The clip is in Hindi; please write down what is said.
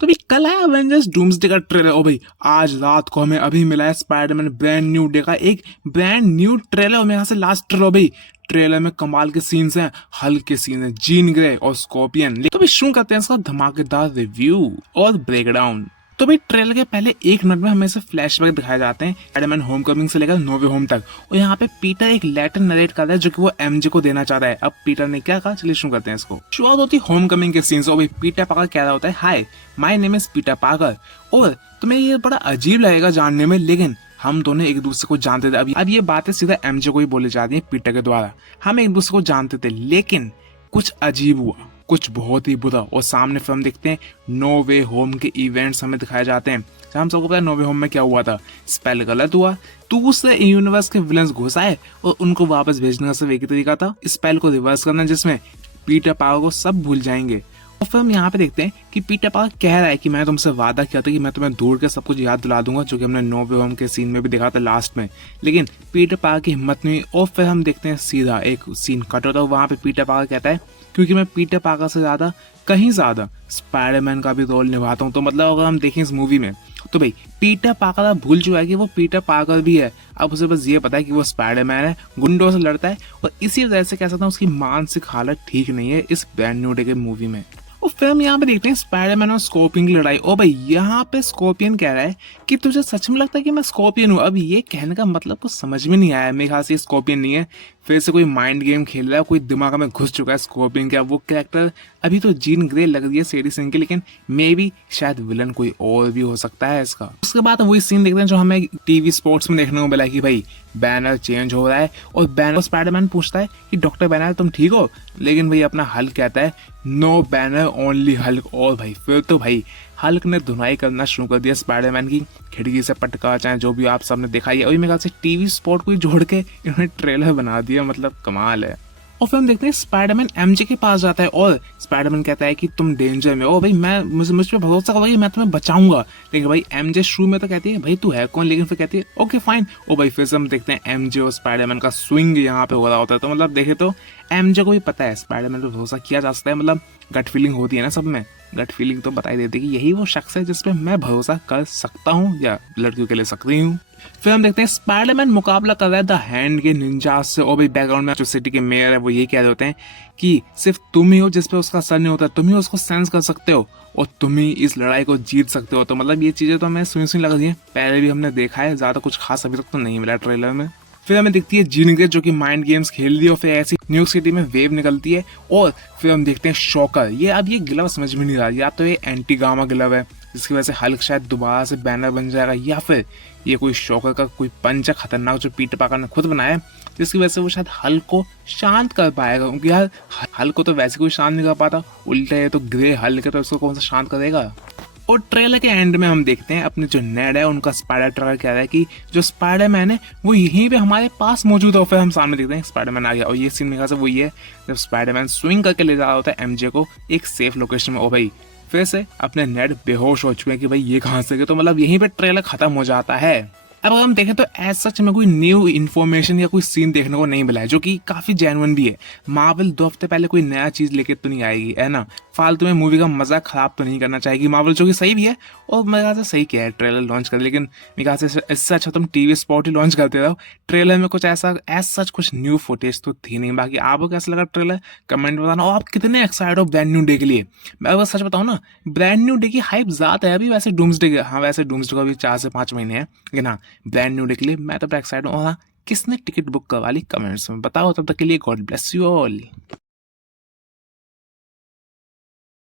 तो भी कल आया एवेंजर्स डूम्सडे का ट्रेलर। ओ भाई आज रात को हमें अभी मिला है स्पाइडरमैन ब्रांड न्यू डे का एक ब्रांड न्यू ट्रेलर। और मेरे यहाँ से लास्ट ट्रेलर। भाई ट्रेलर में कमाल के सीन्स हैं, हल्के सीन है, जीन ग्रे और स्कॉर्पियन। तो भी शुरू करते हैं इसका धमाकेदार रिव्यू और ब्रेकडाउन। तो भाई ट्रेलर के पहले 1 मिनट में हमें से फ्लैशबैक दिखाए जाते हैं स्पाइडरमैन होमकमिंग से लेकर नो वे होम तक। और यहाँ पे पीटर एक लेटर नरेट कर रहा है जो कि वो एमजे को देना चाहता है। अब पीटर ने क्या कहा, चलिए शुरू करते हैं इसको। शुरुआत होती है होमकमिंग के सीन से। और भाई पीटर पाकर कह रहा होता है, hi my name is Peter पाकर। और तुम्हें ये बड़ा अजीब लगेगा जानने में, लेकिन हम दोनों एक दूसरे को जानते थे। अब ये बातें सीधा एमजे को ही बोली जाती है पीटर के द्वारा। हम एक दूसरे को जानते थे, लेकिन कुछ अजीब हुआ, कुछ बहुत ही बुरा। और सामने फिल्म देखते हैं नो वे होम के इवेंट्स हमें दिखाए जाते हैं। हम सबको पता है नो वे होम में क्या हुआ था, स्पेल गलत हुआ, दूसरे यूनिवर्स के विलन्स घुस आए और उनको वापस भेजने का सिर्फ एक ही तरीका था, स्पेल को रिवर्स करना, जिसमें पीटर पावर को सब भूल जाएंगे। और फिर हम यहाँ पे देखते हैं कि पीटर पाकर कह रहा है कि मैं तुमसे वादा किया था कि मैं तुम्हें दूर के सब कुछ याद दिला दूंगा, जो कि हमने नो वे होम के सीन में भी देखा था लास्ट में। लेकिन पीटर पाकर की हिम्मत नहीं। और फिर हम देखते हैं सीधा एक सीन कट होता है, वहां पे पीटर पाकर कहता है क्योंकि मैं पीटर पाकर से ज्यादा कहीं ज्यादा स्पाइडरमैन का भी रोल निभाता हूँ। तो मतलब अगर हम देखें इस मूवी में तो भाई पीटर पाकर भूल चुका है कि वो पीटर पाकर भी है। अब उसे बस ये पता है कि वो स्पाइडरमैन है, गुंडों से लड़ता है। और इसी वजह से कह सकता हूँ उसकी मानसिक हालत ठीक नहीं है इस ब्रांड न्यू डे के मूवी में। और फिर हम यहाँ पे देखते हैं स्पाइडरमैन और स्कॉर्पियन की लड़ाई। ओ भाई यहाँ पे स्कॉर्पियन कह रहा है कि तुझे सच में लगता है कि मैं स्कॉर्पियन हूँ। अब ये कहने का मतलब कुछ समझ में नहीं आया। मेरे ख्याल से स्कॉर्पियन नहीं है, फिर से कोई माइंड गेम खेल रहा है, कोई दिमाग में घुस चुका है स्कॉर्पियन का। वो कैरेक्टर अभी तो जीन ग्रे लग रही है सेडी सिंह की, लेकिन मे बी शायद विलन कोई और भी हो सकता है इसका। उसके बाद वही सीन देखते हैं जो हमें टीवी स्पोर्ट्स में देखने को मिला कि भाई बैनर चेंज हो रहा है और बैनर स्पाइडरमैन पूछता है कि डॉक्टर बैनर तुम ठीक हो, लेकिन भाई अपना हल्क कहता है नो बैनर ओनली हल्क। और भाई फिर तो भाई हल्क ने धुनाई करना शुरू कर दिया स्पाइडरमैन की, खिड़की से पटका, चाहे जो भी आप सबने देखा ही है। और मेरे ख्याल से टीवी स्पोर्ट को जोड़ के इन्होंने ट्रेलर बना दिया, मतलब कमाल है। और फिर हम देखते हैं स्पाइडरमैन एमजे के पास जाता है और स्पाइडरमैन कहता है कि तुम डेंजर में हो भाई, मैं मुझ पे भरोसा करो भाई, मैं तुम्हें बचाऊंगा। लेकिन भाई एमजे शुरू में तो कहती है भाई तू है कौन, लेकिन फिर कहती है ओके फाइन। और भाई फिर से हम देखते हैं एमजे और स्पाइडरमैन का स्विंग यहाँ पे हो रहा होता है। तो मतलब देखे तो एमजे को भी पता है स्पाइडरमैन पे भरोसा किया जा सकता है। मतलब गट फीलिंग होती है ना सब में, गट फीलिंग तो बताई देती है कि यही वो शख्स है जिसपे मैं भरोसा कर सकता हूँ या लड़कियों के लिए सकती हूँ। फिर हम देखते हैं स्पाइडरमैन मुकाबला कर रहा है द हैंड के निंजास से। और भाई बैकग्राउंड में जो सिटी के मेयर है वो ये कह रहे होते हैं कि सिर्फ तुम ही हो जिसपे उसका सर नहीं होता, तुम ही उसको सेंस कर सकते हो और तुम ही इस लड़ाई को जीत सकते हो। तो मतलब ये चीजें तो हमें सुनी सुनी लग रही है, पहले भी हमने देखा है, ज्यादा कुछ खास अभी तक तो नहीं मिला ट्रेलर में। फिर हमें दिखती है जीन ग्रे जो कि माइंड गेम्स खेल रही है और फिर ऐसी न्यूयॉर्क सिटी में वेव निकलती है। और फिर हम देखते हैं शॉकर। ये ग्लव समझ में नहीं आ रहा, या तो ये एंटी गामा ग्लव है जिसकी वजह से हल्क शायद दोबारा से बैनर बन जाएगा, या फिर ये कोई शॉकर का कोई पंच है खतरनाक जो पीटर पाकर ने खुद बनाया है, जिसकी वजह से वो शायद हल्क को शांत कर पाएगा। क्योंकि यार हल्क को तो वैसे कोई शांत नहीं कर पाता, उल्टा है तो ग्रे हल्क है तो उसको कौन सा शांत करेगा। और ट्रेलर के एंड में हम देखते हैं अपने जो नेड है उनका स्पाइडर ट्रक कह रहा है कि जो स्पाइडरमैन है वो यहीं पे हमारे पास मौजूद है। फिर हम सामने देखते हैं स्पाइडरमैन आ गया। और ये सीन मेरे ख्याल से वही है जब स्पाइडरमैन स्विंग करके ले जा रहा होता है एमजे को एक सेफ लोकेशन में। ओ भाई फिर से अपने नेड बेहोश हो चुके हैं कि भाई ये कहां से गए। तो मतलब यहीं पे ट्रेलर खत्म हो जाता है। अब अगर हम देखें तो एज सच में कोई न्यू इन्फॉर्मेशन या कोई सीन देखने को नहीं मिला है, जो कि काफी जेन्युइन भी है। मार्वल 2 हफ्ते पहले कोई नया चीज लेके तो नहीं आएगी, है ना। फालतू में मूवी का मजा खराब तो नहीं करना चाहेगी मार्वल, जो कि सही भी है। और मेरे ख्याल से सही किया है ट्रेलर लॉन्च कर, लेकिन मेरे ख्याल से इससे अच्छा तुम टीवी स्पॉट ही लॉन्च करते रहो। ट्रेलर में कुछ ऐसा एज सच कुछ न्यू फुटेज तो थी नहीं। बाकी आपको कैसा लगा ट्रेलर कमेंट बताना। और आप कितने एक्साइटेड हो ब्रांड न्यू डे के लिए। मैं अगर सच बताऊँ ना, ब्रांड न्यू डे की हाइप ज्यादा है अभी। वैसे डूम्सडे के, हाँ वैसे डूम्सडे का भी 4 से 5 महीने हैं, लेकिन हाँ ब्रांड न्यू डे के लिए मैं तो एक्साइटेड हूँ। और हाँ किसने टिकट बुक करवा ली कमेंट्स में बताओ। तब तक के लिए गॉड ब्लेस यू ऑल।